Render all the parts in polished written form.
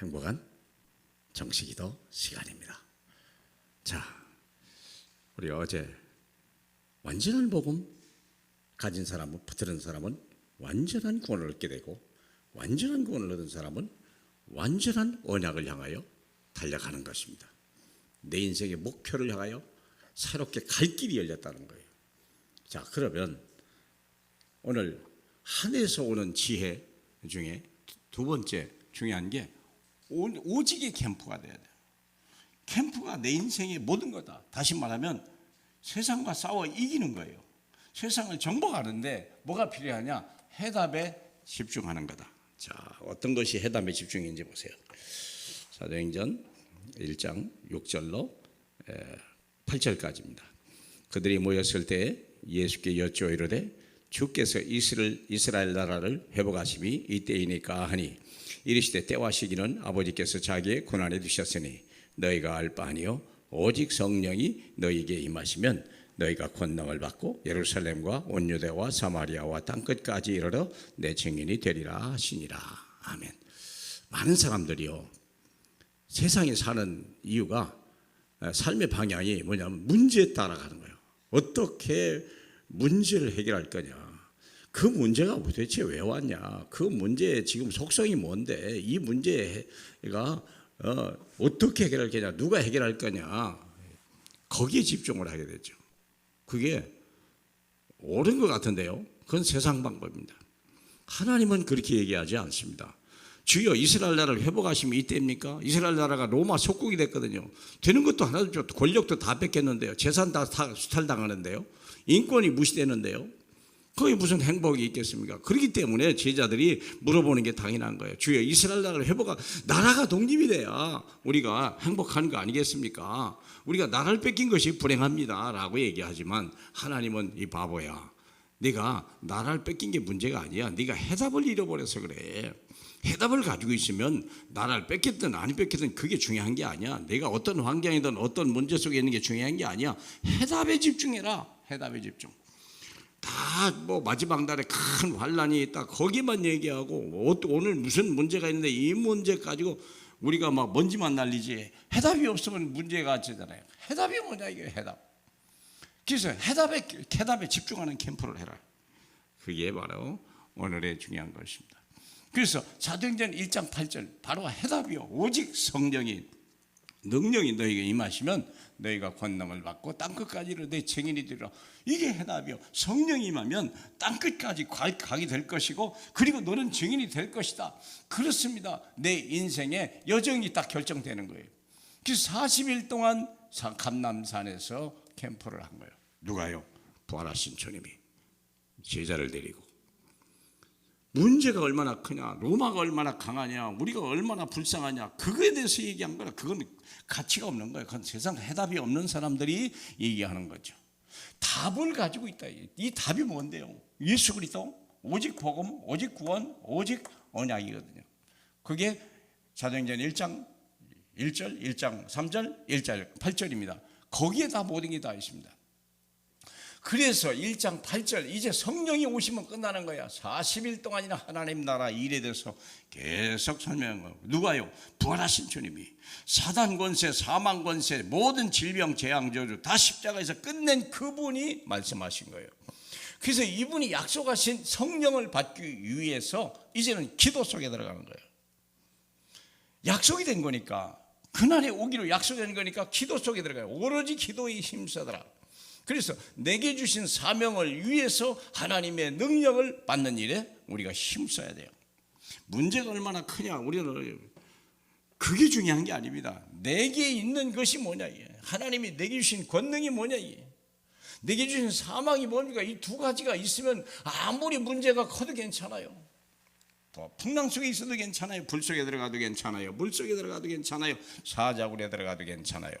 행복한 정식기도 시간입니다. 자, 우리 어제 완전한 복음 가진 사람은, 붙들은 사람은 완전한 구원을 얻게 되고, 완전한 구원을 얻은 사람은 완전한 언약을 향하여 달려가는 것입니다. 내 인생의 목표를 향하여 새롭게 갈 길이 열렸다는 거예요. 자, 그러면 오늘 한 해에서 오는 지혜 중에 두 번째 중요한 게 오직의 캠프가 돼야 돼요. 캠프가 내 인생의 모든 거다. 다시 말하면 세상과 싸워 이기는 거예요. 세상을 정복하는데 뭐가 필요하냐? 해답에 집중하는 거다. 자, 어떤 것이 해답에 집중인지 보세요. 사도행전 1장 6절로 8절까지입니다. 그들이 모였을 때 예수께 여쭈어 이르되 주께서 이스라엘 나라를 회복하심이 이때이니까 하니, 이르시되 때와 시기는 아버지께서 자기의 권한에 두셨으니 너희가 알 바 아니요 오직 성령이 너희에게 임하시면 너희가 권능을 받고 예루살렘과 온 유대와 사마리아와 땅끝까지 이르러 내 증인이 되리라 하시니라. 아멘. 많은 사람들이요, 세상에 사는 이유가, 삶의 방향이 뭐냐면 문제에 따라가는 거예요. 어떻게 문제를 해결할 거냐, 그 문제가 도대체 왜 왔냐, 그 문제의 지금 속성이 뭔데, 이 문제가 어떻게 해결할 거냐, 누가 해결할 거냐, 거기에 집중을 하게 되죠. 그게 옳은 것 같은데요, 그건 세상 방법입니다. 하나님은 그렇게 얘기하지 않습니다. 주여 이스라엘 나라를 회복하시면 이때입니까? 이스라엘 나라가 로마 속국이 됐거든요. 되는 것도 하나도 없죠. 권력도 다 뺏겼는데요. 재산 다 수탈당하는데요. 인권이 무시되는데요. 거기 무슨 행복이 있겠습니까? 그렇기 때문에 제자들이 물어보는 게 당연한 거예요. 주여 이스라엘 나라를 나라가 독립이 돼야 우리가 행복한 거 아니겠습니까? 우리가 나라를 뺏긴 것이 불행합니다 라고 얘기하지만, 하나님은 이 바보야, 네가 나라를 뺏긴 게 문제가 아니야. 네가 해답을 잃어버려서 그래. 해답을 가지고 있으면 나라를 뺏겼든 안 뺏겼든 그게 중요한 게 아니야. 내가 어떤 환경이든 어떤 문제 속에 있는 게 중요한 게 아니야. 해답에 집중해라. 해답에 집중. 다 뭐 마지막 날에 큰 환란이 있다, 거기만 얘기하고, 오늘 무슨 문제가 있는데 이 문제 가지고 우리가 막 먼지만 날리지, 해답이 없으면 문제가 되잖아요. 해답이 뭐냐, 이게 해답. 그래서 해답에 집중하는 캠프를 해라. 그게 바로 오늘의 중요한 것입니다. 그래서 사도행전 1장 8절 바로 해답이요. 오직 성령이 능력이 너희에게 임하시면 너희가 권능을 받고 땅끝까지 이르러 내 증인이 되리라. 이게 해답이요. 성령이 임하면 땅끝까지 가게 될 것이고, 그리고 너는 증인이 될 것이다. 그렇습니다. 내 인생의 여정이 딱 결정되는 거예요. 그래서 40일 동안 감람산에서 캠프를 한 거예요. 누가요? 부활하신 주님이 제자를 데리고. 문제가 얼마나 크냐, 로마가 얼마나 강하냐, 우리가 얼마나 불쌍하냐, 그거에 대해서 얘기한 거라. 그건 가치가 없는 거예요. 그건 세상 해답이 없는 사람들이 얘기하는 거죠. 답을 가지고 있다. 이 답이 뭔데요? 예수 그리스도, 오직 복음, 오직 구원, 오직 언약이거든요. 그게 사도행전 1장 1절, 1장 3절, 1장 8절입니다. 거기에 다 모든 게 다 있습니다. 그래서 1장 8절, 이제 성령이 오시면 끝나는 거야. 40일 동안이나 하나님 나라 일에 대해서 계속 설명한 거예요. 누가요? 부활하신 주님이 사단 권세, 사망 권세, 모든 질병, 재앙, 저주 다 십자가에서 끝낸 그분이 말씀하신 거예요. 그래서 이분이 약속하신 성령을 받기 위해서 이제는 기도 속에 들어가는 거예요. 약속이 된 거니까, 그날에 오기로 약속된 거니까 기도 속에 들어가요. 오로지 기도에 힘써더라. 그래서 내게 주신 사명을 위해서 하나님의 능력을 받는 일에 우리가 힘써야 돼요. 문제가 얼마나 크냐, 우리는 그게 중요한 게 아닙니다. 내게 있는 것이 뭐냐, 하나님이 내게 주신 권능이 뭐냐, 내게 주신 사망이 뭡니까? 이 두 가지가 있으면 아무리 문제가 커도 괜찮아요. 풍랑 속에 있어도 괜찮아요. 불 속에 들어가도 괜찮아요. 물 속에 들어가도 괜찮아요. 사자굴에 들어가도 괜찮아요.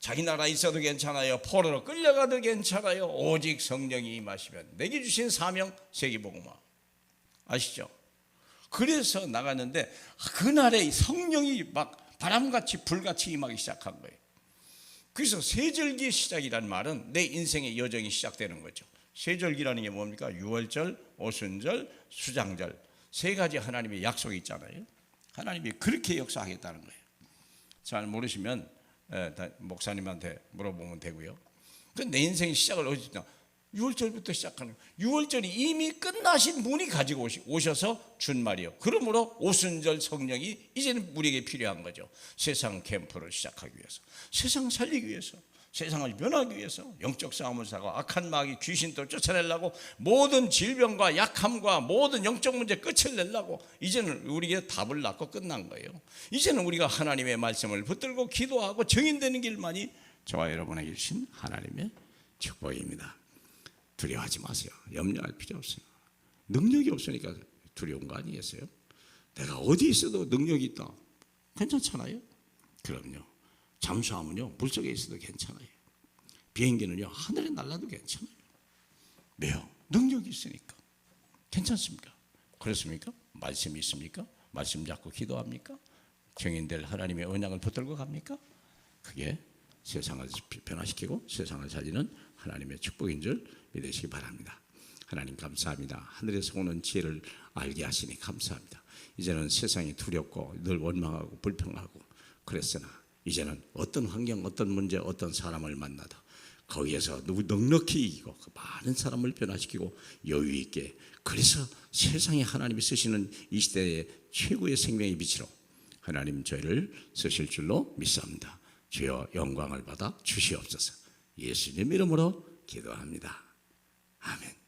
자기 나라에 있어도 괜찮아요. 포로로 끌려가도 괜찮아요. 오직 성령이 임하시면 내게 주신 사명 세계복음화. 아시죠? 그래서 나갔는데 그날에 성령이 막 바람같이 불같이 임하기 시작한 거예요. 그래서 세절기의 시작이란 말은 내 인생의 여정이 시작되는 거죠. 세절기라는 게 뭡니까? 유월절, 오순절, 수장절, 세 가지 하나님의 약속이 있잖아요. 하나님이 그렇게 역사하겠다는 거예요. 잘 모르시면 목사님한테 물어보면 되고요. 내 인생의 시작을 어디서 6월절부터 시작하는 거예요. 6월절이 이미 끝나신 분이 가지고 오셔서 준 말이에요. 그러므로 오순절 성령이 이제는 우리에게 필요한 거죠. 세상 캠프를 시작하기 위해서, 세상 살리기 위해서, 세상을 변하기 위해서, 영적 싸움을 사고 악한 마귀 귀신도 쫓아내려고, 모든 질병과 약함과 모든 영적 문제 끝을 내려고 이제는 우리에게 답을 낳고 끝난 거예요. 이제는 우리가 하나님의 말씀을 붙들고 기도하고 정인되는 길만이 저와 여러분에게 주신 하나님의 축복입니다. 두려워하지 마세요. 염려할 필요 없어요. 능력이 없으니까 두려운 거 아니겠어요? 내가 어디 있어도 능력이 있다. 괜찮잖아요. 그럼요. 잠수함은요 물속에 있어도 괜찮아요. 비행기는요 하늘에 날아도 괜찮아요. 왜요? 능력이 있으니까. 괜찮습니까? 그렇습니까? 말씀이 있습니까? 말씀 잡고 기도합니까? 정인될 하나님의 언약을 붙들고 갑니까? 그게 세상을 변화시키고 세상을 살리는 하나님의 축복인 줄 믿으시기 바랍니다. 하나님 감사합니다. 하늘에서 오는 지혜를 알게 하시니 감사합니다. 이제는 세상이 두렵고 늘 원망하고 불평하고 그랬으나 이제는 어떤 환경, 어떤 문제, 어떤 사람을 만나도 거기에서 넉넉히 이기고 그 많은 사람을 변화시키고 여유 있게, 그래서 세상에 하나님이 쓰시는 이 시대의 최고의 생명의 빛으로 하나님 저희를 쓰실 줄로 믿습니다. 주여 영광을 받아 주시옵소서. 예수님 이름으로 기도합니다. 아멘.